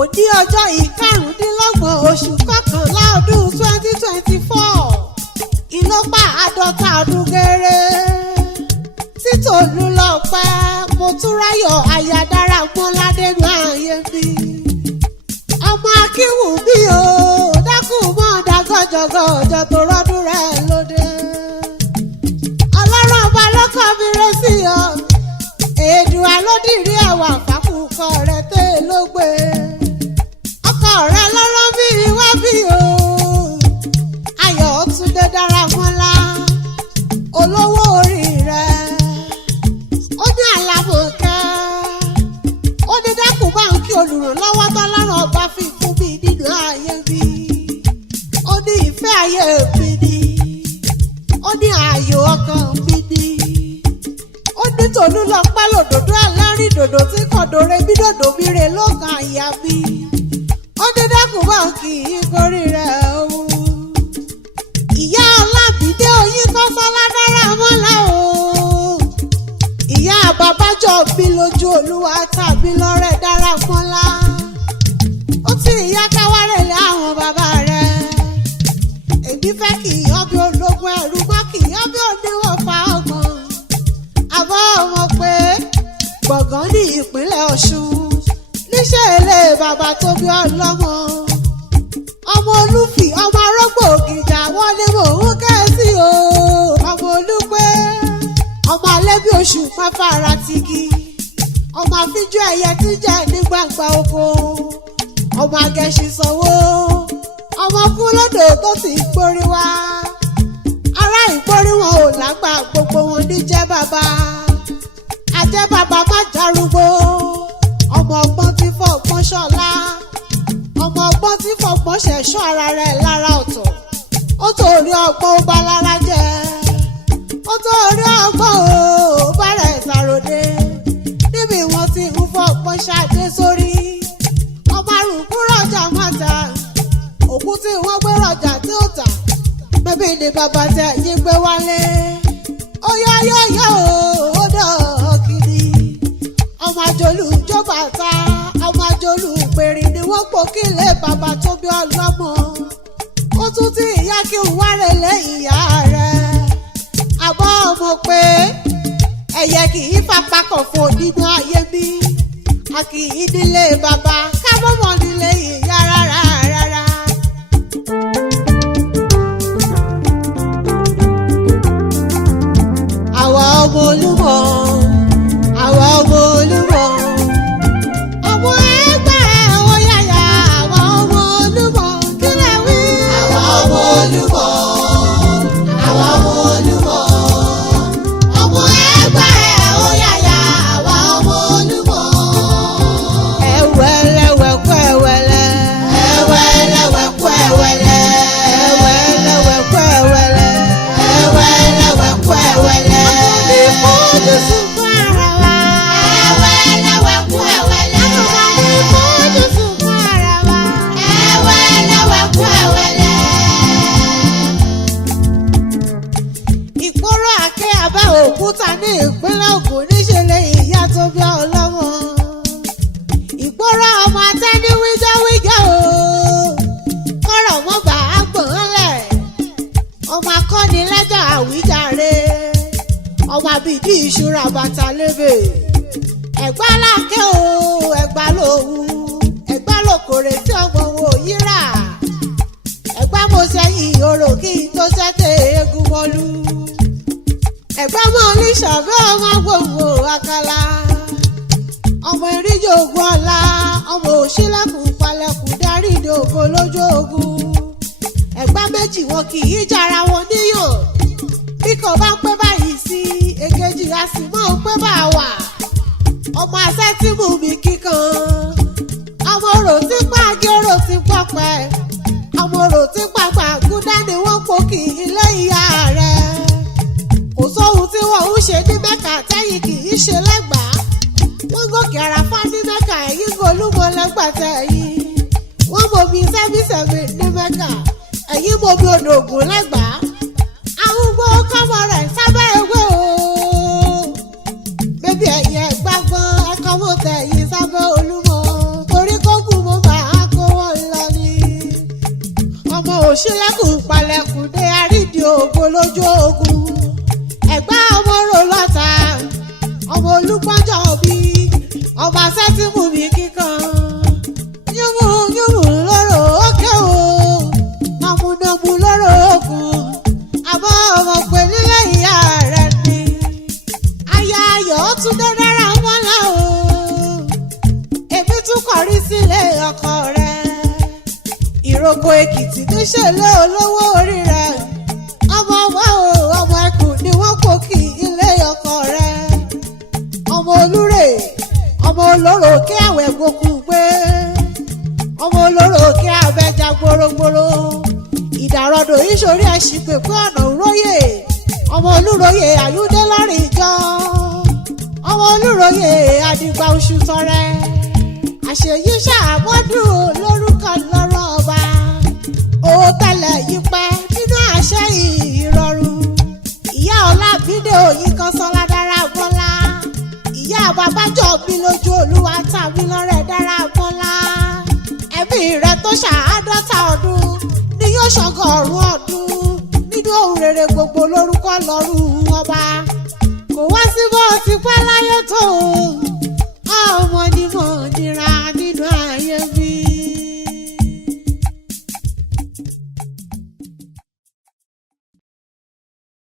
òdí ọjọ́ ìkarùndínlọ́gbọ̀n oṣù kọkànlá ọdún 2024 ìlọ́pàá àádọ́ta ọdún gẹ́rẹ́ tí Tolulope Motunrayo aya Daramola dénú ayé mi ọmọ akíwù bí o dákùn mọ́ dágọ́jọ́gọ́jọ́ tó rọ́dún rẹ̀ lóde ọlọ́run ọba lọ́kọ̀ mi rẹ́ sí ọ èdùn alódìrí ẹ̀wà fàkùkọ rẹ̀ tẹ́ ló gbé ọkọ rẹ̀ lọ́rọ́ bí wá bí o ayọ̀ tún dé Daramola olówó orí rẹ̀ ó ní àlàmọ̀kẹ́ ó ní dákùn báńkì olùrànlọ́wọ́ tọ́lọ́run ọba fi fún mi nínú ayé mi ó ní ìfẹ́ ayé mi ni ó ní ààyò ọkàn mi ni ó ní Tolulope lòdòdó alárìndòdò tí kọ̀dọ̀rẹ́ bí dòdò mi rè lọ́kàn àyà mi ó ní dákùn báńkì ìkórè rẹ̀ o ìyá Ọlábídé oyin kọ́sọ́lá Daramola o ìyá babájọ́ bí lójú olúwa tàbí lọ́rẹ́ Daramola ó ti ìyá káwárẹ̀lẹ̀ àwọn bàbá rẹ̀ èmi fẹ́ kì í ọbẹ̀ ológun ẹ̀rú má kì í ọbẹ̀ oníwọ̀fà ọgbọ̀n àbọ̀ ọmọ pé gbọ̀ngàn ní ìpínlẹ̀ Ọ̀ṣun níṣẹ́ ilé bàbá tó bí ọlọ́mọ ọmọ olúfì ọmọ arógbò ògìjà wọn ni mò ń kẹ́sì o ọmọ olúpẹ́ ọmọ alẹ́bí oṣù pápá ara tigi ọmọ àfijù ẹ̀yẹ tí jẹ́ ní gbangba oko ọmọ agẹṣin sanwó ọmọ kú lódò tó sì ń gbórí wá ará ìgbórí wọn ò lágbà gbogbo wọn ní jẹ́ bàbá àjẹ́ bàbá má jarúgbó ọmọ ọgbọ́n tí fọgbọ́n ṣọlá ọmọ ọgbọ́n tí fọgbọ́n ṣẹ̀ṣọ́ ara rẹ̀ lára ọ̀tọ̀ ó torí ọgbọ́n ó bá lára jẹ́ ó torí ọgbọ́n ó bá rẹ̀ ṣàròdé níbi wọn ti ń fọgbọ́n ṣàdé sórí ọmọ àrùnkú rọjà mọ́ta òkú tí wọ́n gbé rọjà tí ó tà bébí ni bàbá tẹ yín gbé wálé ó yá ó dọ̀ kiri ọmọ àjòlù jó bàtà ọmọ àjòlù pèrè ni wọ́n pò kílé bàbá tó bí ọlọ́mọ ó tún tí ìyá kí n wáré lé ìyá rẹ̀ àbọ̀ ọmọ pé ẹ̀yẹ kì í fapákọ̀ fò nínú ayé mi a kì í nílé bàbá kábọ̀mọ̀ nílé ìyá rárá. àwa ọmọ Olúmọ àwa ọmọ Olúmọ ọmọ ẹgbẹ́ owó yáyà àwa ọmọ Olúmọ kí lè wí. àwa ọmọ Olúmọ àwa ọmọ Olúmọ ABEOKUTA ní ìpínlẹ̀ Ògùn níṣẹ̀lẹ̀ ìyá tó bí ọlọ́mọ. Ìgboro ọmọ atẹ́ni wíjọ́wíjọ́ o kọ́rọ̀ mọ́ bá a gbọ̀n lẹ̀. Ọmọ akọ́nilẹ́jọ́ àwíjàre ọmọ àbídí ìṣúra bàtà lébè. Ẹ̀gbá láńké o ẹ̀gbá lòwú ẹ̀gbá lòkòrè tí ọmọ wo yíra. Ẹ̀gbá mo sẹ́yìn orò kí n tó sẹ́tẹ̀ eégún mọ́lú. Ẹ̀gbá mọ́ ní ṣàbẹ́ ọmọ gbòǹgbò àkàlà. Ọmọ ìrìnjò ogun ọ̀la ọmọ òṣìlẹ̀kùn palẹ̀kùn darí ìdòkò lójú ogun. Ẹ̀gbá méjì wọn kì í jara wọn níyàn. Bí kò bá pẹ́ báyìí sí èkejì a sì mọ́ pẹ́ bá wà. Ọmọ àṣẹ tí mú mi kíkan. Ọmọ orò tí pàgé orò tí pọ̀pẹ́. Ọmọ orò tí pàgbà gúdá ni wọ́n pò kì í ilé ìyá rẹ̀. Kò sóhun tí wọ́n ń ṣe ní Mẹ́kà tẹ́yìn kì í ṣe lẹ́gbàá. Wọ́n gòkè àràfá ní Mẹ́kà ẹ̀yìn golúmọ lẹ́gbà tẹ̀yìn. Wọ́n momi sẹ́mísẹ́mí ní Mẹ́kà ẹ̀yìn momi odò Ògùn lẹ́gbàá. Arúgbó kọ́mọ rẹ̀ sábẹ́ ewé o. Bébí ẹ̀yìn ẹ̀gbágbọ́n ẹ̀kọ́ mọ̀ tẹ̀yìn sábẹ́ Olúmọ. Torí kókù mo máa kó wọn lọ ni. Ọmọ òṣìlẹ̀kùn palẹ̀kùn dé àrídì ògo lójú ogun. Ẹ̀gbá ọmọ rò lọ́ta. Ọmọ olúpọ́njọ́ bí ọmọ sẹ́tìmù mi kíkan. Yúmù yúmù lóró òkè o. Nàmúnàmú lóró òkun. Àbọ̀ ọmọ pè nílé ìyá rẹ̀ ni. Aya ayọ̀ tún dé dára mọ́lá o. Èmi tún kọrí sílé ọkọ rẹ̀. Ìrókò Èkìtì níṣẹ̀lẹ̀ olówó orí rẹ̀. Ọmọ wa o ọmọ ẹkùn ni wọ́n pò kí ilé ọkọ rẹ̀. Ọmọ olúrè ọmọ olóró kí àwẹ̀ gbókù gbé. Ọmọ olóró kí abẹ́jà gbórógbóró. Ìdàrọ̀dọ̀ ìṣòrí ẹ̀ṣin pèpè ọ̀nà òróyè. Ọmọ olúróyè àyúndé lọ́rìn ìjọ. Ọmọ olúróyè àdìgbà oṣù tọrẹ. Àṣeyí ṣàmọ́dún lórúkọ lọ́rọ̀ ọba. Owó tẹ́lẹ̀ yí pẹ́ nínú àṣẹ ìrọ̀rùn. Ìyá Ọlábídé òyìn kan sọlá dára bọ́lá. Ìyá babájọ́ mi lójú Olúwa tàbí lọ́rẹ̀ dára bọ́lá. Ẹ̀mí rẹ̀ tó ṣàádọ́ta ọdún ni yóò ṣọgọ́rùn ọdún. Nínú ohun rere gbogbo lórúkọ lọ́rùn ọba. Kò wá sí bó ti pẹ́ láyé tó o.